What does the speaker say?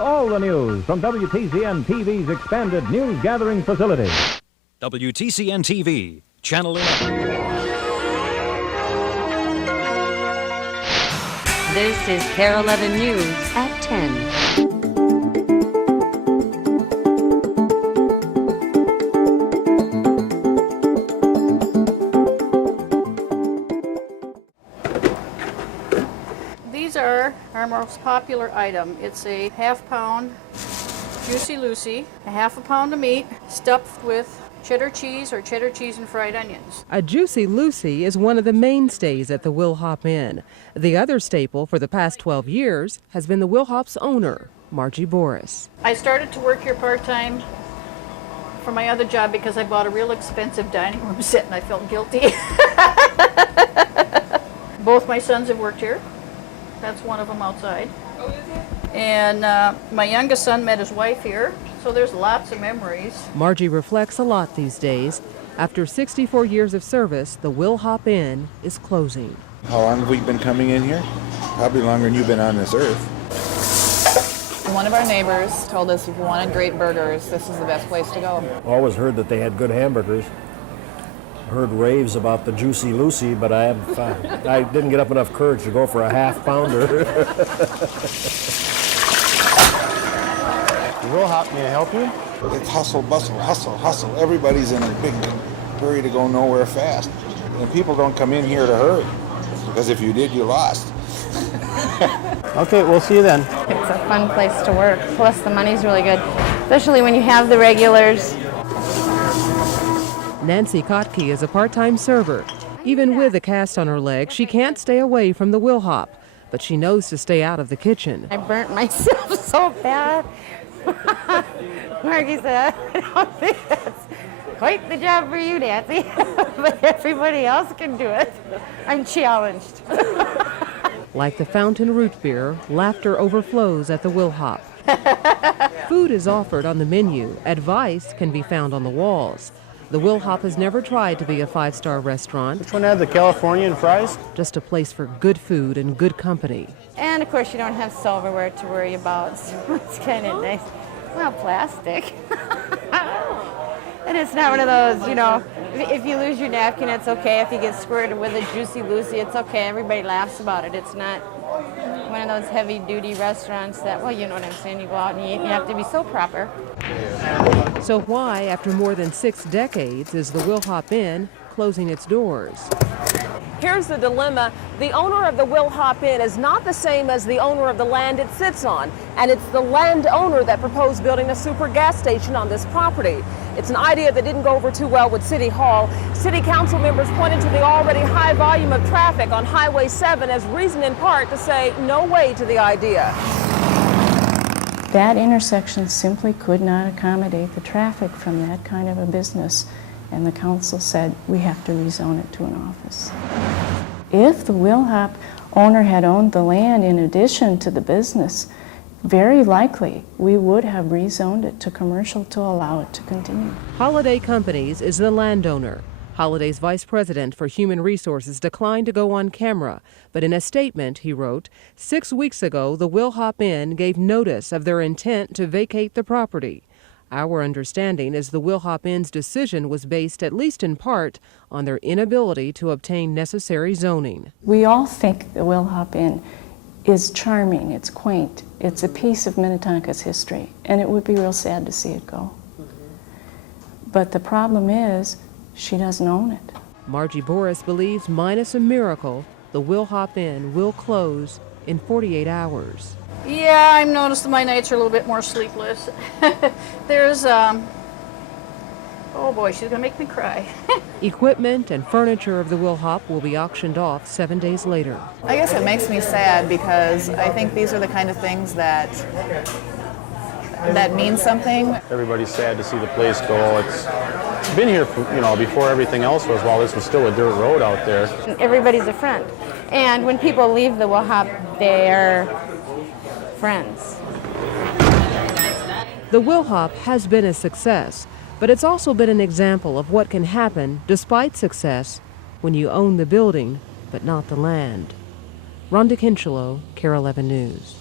with all the news from WTCN TV's expanded news gathering facility. WTCN TV, Channel 11. This is KARE 11 News at 10. These are our most popular item. It's a half-pound Juicy Lucy, a half a pound of meat stuffed with cheddar cheese or cheddar cheese and fried onions. A Juicy Lucy is one of the mainstays at the Will Hop Inn. The other staple for the past 12 years has been the Will Hop's owner, Margie Boris. I started to work here part-time for my other job because I bought a real expensive dining room set and I felt guilty. Both my sons have worked here. That's one of them outside. And my youngest son met his wife here, so there's lots of memories. Margie reflects a lot these days. After 64 years of service, the Will Hop Inn is closing. How long have we been coming in here? Probably longer than you've been on this earth. One of our neighbors told us if you wanted great burgers, this is the best place to go. Always heard that they had good hamburgers. Heard raves about the Juicy Lucy, but I didn't get up enough courage to go for a half-pounder. Will Hop, may I help you? It's hustle, bustle, hustle, hustle. Everybody's in a big hurry to go nowhere fast. And people don't come in here to hurry, because if you did, you lost. Okay, we'll see you then. It's a fun place to work, plus the money's really good, especially when you have the regulars. Nancy Kotke is a part-time server. Even with a cast on her leg, she can't stay away from the Will Hop, but she knows to stay out of the kitchen. I burnt myself so bad. Margie said, I don't think that's quite the job for you, Nancy, but everybody else can do it. I'm challenged. Like the fountain root beer, laughter overflows at the Will Hop. Food is offered on the menu. Advice can be found on the walls. The Will Hop has never tried to be a five-star restaurant. Which one had the Californian fries? Just a place for good food and good company. And of course you don't have silverware to worry about, so it's kind of nice. Well, plastic. And it's not one of those, you know, if you lose your napkin, it's okay. If you get squirted with a Juicy Lucy, it's okay. Everybody laughs about it. It's not one of those heavy-duty restaurants that, well, you know what I'm saying, you go out and eat and you have to be so proper. So why, after more than 6 decades, is the Will Hop Inn closing its doors? Here's the dilemma. The owner of the Will Hop Inn is not the same as the owner of the land it sits on, and it's the landowner that proposed building a super gas station on this property. It's an idea that didn't go over too well with City Hall. City Council members pointed to the already high volume of traffic on Highway 7 as reason in part to say no way to the idea. That intersection simply could not accommodate the traffic from that kind of a business, and the council said we have to rezone it to an office. If the Will Hop owner had owned the land in addition to the business, very likely we would have rezoned it to commercial to allow it to continue. Holiday Companies is the landowner. Holiday's vice president for human resources declined to go on camera, but in a statement he wrote, 6 weeks ago the Will Hop Inn gave notice of their intent to vacate the property. Our understanding is the Will Hop Inn's decision was based, at least in part, on their inability to obtain necessary zoning. We all think the Will Hop Inn is charming, it's quaint, it's a piece of Minnetonka's history, and it would be real sad to see it go. But the problem is, she doesn't own it. Margie Boris believes, minus a miracle, the Will Hop Inn will close in 48 hours. Yeah, I've noticed that my nights are a little bit more sleepless. There's, oh boy, she's gonna make me cry. Equipment and furniture of the Will Hop will be auctioned off 7 days later. I guess it makes me sad because I think these are the kind of things that mean something. Everybody's sad to see the place go. It's been here, before everything else was, while this was still a dirt road out there. Everybody's a friend. And when people leave the Will Hop, they're friends. The Will Hop has been a success, but it's also been an example of what can happen despite success when you own the building but not the land. Rhonda Kinchelow, KARE 11 News.